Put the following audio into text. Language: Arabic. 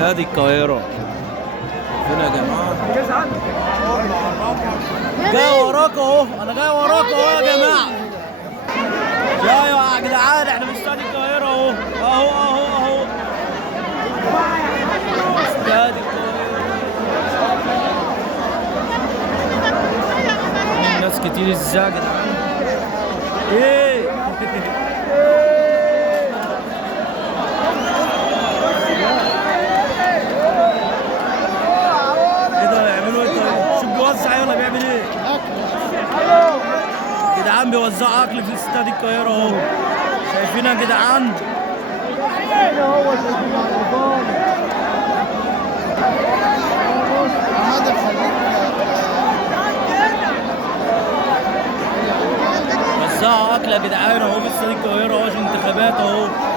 استاد القاهرة. فين يا جماعة؟ جاي وراك اهو، انا جاي وراك اهو يا جماعة. ايوه يا جدعان، احنا في استاد القاهرة اهو اهو. استاد القاهرة. ناس كتير ازاي يا جدعان؟ ايه؟ ولا بيعمل ايه؟ جدعان بيوزعوا اكل في استاد القاهره اهو. شايفين يا جدعان؟ وزعوا اكل يا جدعان اهو في استاد القاهره اهو عشان انتخابات اهو.